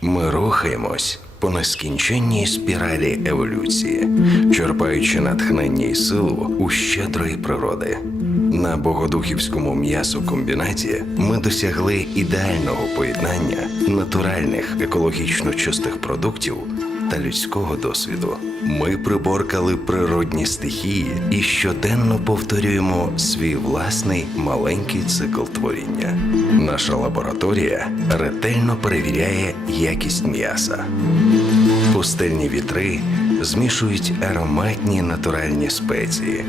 Ми рухаємось по нескінченній спіралі еволюції, черпаючи натхнення і силу у щедрої природи. На богодухівському м'ясокомбінаті ми досягли ідеального поєднання натуральних екологічно чистих продуктів та людського досвіду. Ми приборкали природні стихії і щоденно повторюємо свій власний маленький цикл творіння. Наша лабораторія ретельно перевіряє якість м'яса. Пустельні вітри змішують ароматні натуральні спеції.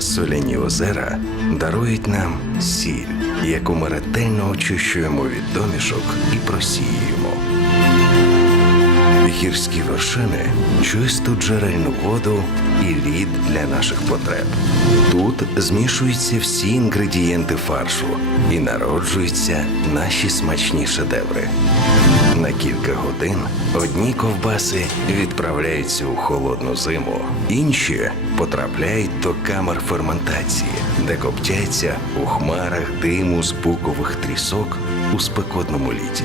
Соляні озера дарують нам сіль, яку ми ретельно очищуємо від домішок і просіюємо. Гірські вершини чисту джерельну воду і лід для наших потреб. Тут змішуються всі інгредієнти фаршу і народжуються наші смачні шедеври. На кілька годин одні ковбаси відправляються у холодну зиму, інші потрапляють до камер ферментації, де коптяться у хмарах диму з букових трісок у спекотному літі.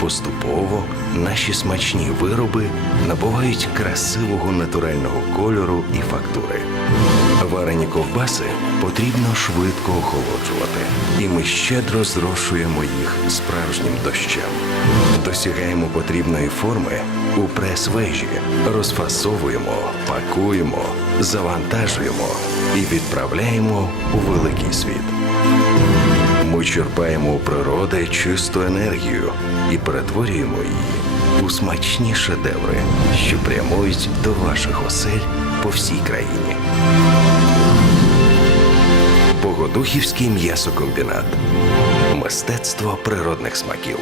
Поступово наші смачні вироби набувають красивого натурального кольору і фактури. Варені ковбаси потрібно швидко охолоджувати, і ми щедро зрошуємо їх справжнім дощем. Досягаємо потрібної форми у прес-вежі, розфасовуємо, пакуємо, завантажуємо і відправляємо у великий світ. Черпаємо у природи чисту енергію і перетворюємо її у смачні шедеври, що прямують до ваших осель по всій країні. Богодухівський м'ясокомбінат. Мистецтво природних смаків.